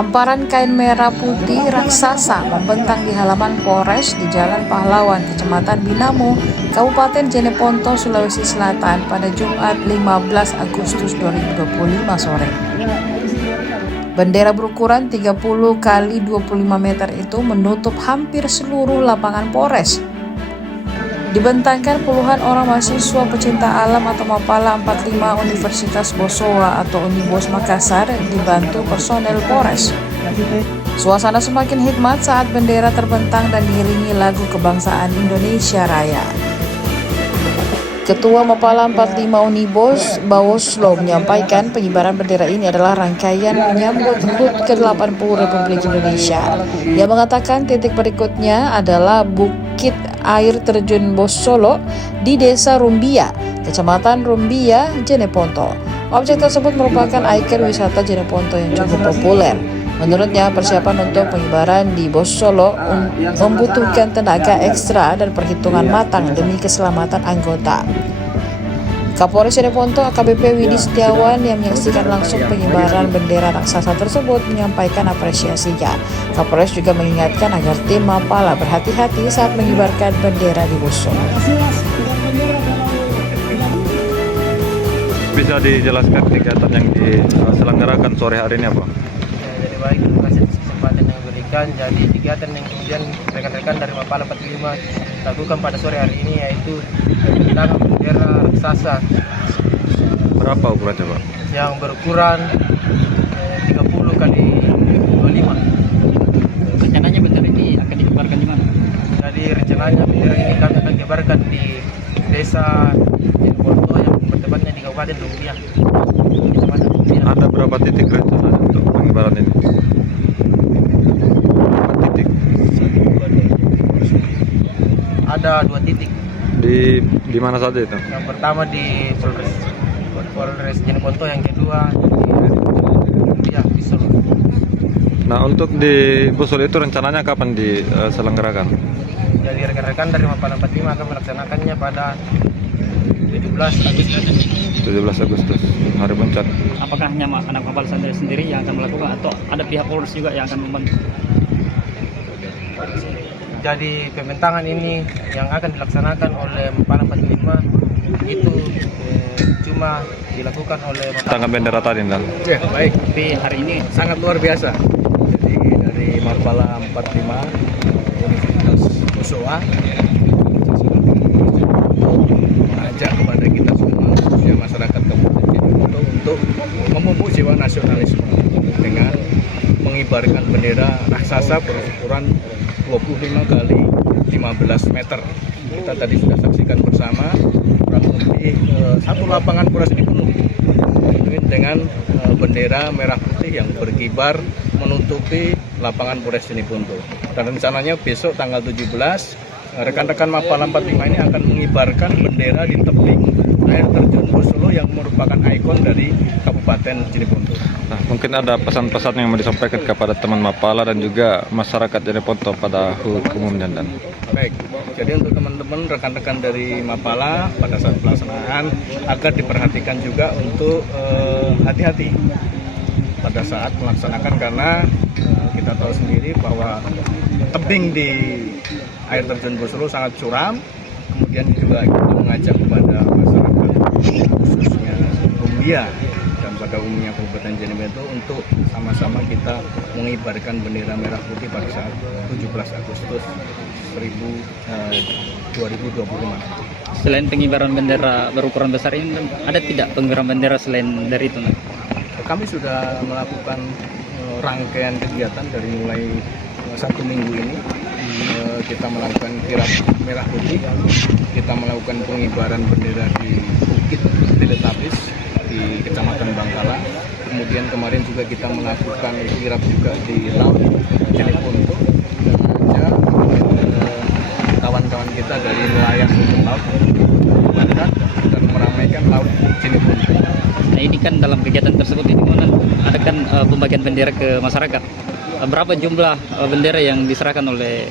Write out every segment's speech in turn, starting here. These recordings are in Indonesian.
Hamparan kain merah putih raksasa membentang di halaman Polres di Jalan Pahlawan, Kecamatan Binamo, Kabupaten Jeneponto, Sulawesi Selatan pada Jumat 15 Agustus 2025 sore. Bendera berukuran 30 kali 25 meter itu menutup hampir seluruh lapangan Polres. Dibentangkan puluhan orang mahasiswa pecinta alam atau Mapala 45 Universitas Bosowa atau Unibos Makassar dibantu personel Polres. Suasana semakin hikmat saat bendera terbentang dan diiringi lagu kebangsaan Indonesia Raya. Ketua Mapala 45 Unibos, Bawoslo, menyampaikan pengibaran bendera ini adalah rangkaian menyambut HUT ke-80 Republik Indonesia. Ia mengatakan titik berikutnya adalah Bukit Air Terjun Bosolo di Desa Rumbia, Kecamatan Rumbia, Jeneponto. Objek tersebut merupakan ikon wisata Jeneponto yang cukup populer. Menurutnya, persiapan untuk pengibaran di Bosolo membutuhkan tenaga ekstra dan perhitungan matang demi keselamatan anggota. Kapolres Jeneponto AKBP Widi Setiawan yang menyaksikan langsung pengibaran bendera raksasa tersebut menyampaikan apresiasinya. Kapolres juga mengingatkan agar tim Mapala berhati-hati saat mengibarkan bendera di Bosolo. Bisa dijelaskan kegiatan yang diselenggarakan sore hari ini apa? Jadi baik, terima kasih atas kesempatan yang diberikan. Jadi kegiatan yang kemudian rekan-rekan dari Mapala 45 lakukan pada sore hari ini yaitu pengibaran bendera raksasa. Berapa ukurannya, Pak? Yang berukuran 30 kali 25. Rencananya bendera ini akan dikibarkan di mana? Jadi rencananya bendera ini kami akan kibarkan di desa Jeneponto yang bertepatnya di Kabupaten Rumbia. Ada berapa titik rencana untuk pengibaran ini? Berapa titik? Ada 2 titik. Di mana saja itu? Yang pertama di Polres Jeneponto, yang kedua di Solo. Nah, untuk di Bosolo itu rencananya kapan diselenggarakan? Jadi rekan-rekan dari Mapala 45 akan melaksanakannya pada 17 Agustus. 17 Agustus, hari puncak. Apakah hanya anak Mapala sendiri yang akan melakukan atau ada pihak Polres juga yang akan membantu? Jadi pembentangan ini yang akan dilaksanakan oleh Mapala 45 itu cuma dilakukan oleh Tangkap bendera tadi, Ndal. Ya, baik. Tapi hari ini Sangat luar biasa. Jadi dari Mapala 45 Universitas Bosowa mengajak kepada kita semua, khususnya masyarakat Kabupaten Jeneponto, untuk memupuk jiwa nasionalisme dengan mengibarkan bendera raksasa berukuran 25 kali 15 meter. Kita tadi sudah saksikan bersama, kurang lebih satu lapangan Polres ini penuh dengan bendera merah putih yang berkibar menutupi lapangan Polres Jeneponto. Dan rencananya besok tanggal 17 rekan-rekan Mapala 45 ini akan mengibarkan bendera di tebing air terjun Bosolo yang merupakan ikon dari Kabupaten Jeneponto. Nah, mungkin ada pesan-pesan yang mau disampaikan kepada teman Mapala dan juga masyarakat Jeneponto pada HUT umumnya, dan Baik, jadi untuk teman-teman rekan-rekan dari Mapala pada saat pelaksanaan agar diperhatikan juga untuk hati-hati pada saat melaksanakan, karena kita tahu sendiri bahwa tebing di air terjun Bosolo sangat curam. Kemudian juga kita mengajak kepada masyarakat khususnya Rumbia dan pada umumnya Kabupaten Jeneponto untuk sama-sama kita mengibarkan bendera merah putih pada saat 17 Agustus 2025. selain pengibaran bendera berukuran besar ini, ada tidak pengibaran bendera selain dari itu? Kami sudah melakukan rangkaian kegiatan dari mulai 1 minggu ini. Kita melakukan kirap merah putih, kita melakukan pengibaran bendera di Bukit Teletabis di Kecamatan Bangkala. Kemudian kemarin juga kita melakukan kirap juga di Laut Jeneponto, mengajak kawan-kawan kita dari nelayan untuk laut dan meramaikan Laut Jeneponto. Nah, ini kan dalam kegiatan tersebut ini ada kan pembagian bendera ke masyarakat. Berapa jumlah bendera yang diserahkan oleh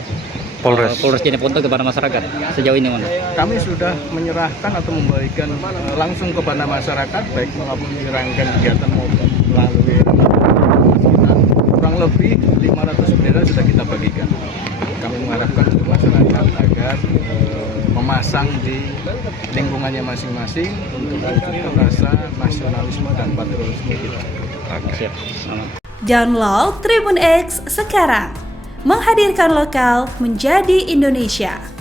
Polres Jeneponto kepada masyarakat sejauh ini, Mana? Kami sudah menyerahkan atau membagikan langsung kepada masyarakat, baik melalui rangkaian kegiatan maupun melalui kurang kurang lebih 500 bendera sudah kita bagikan. Kami mengharapkan seluruh masyarakat agar memasang di lingkungannya masing-masing untuk mewujudkan rasa nasionalisme dan patriotisme kita. Siap. Download Tribun X sekarang, menghadirkan lokal menjadi Indonesia.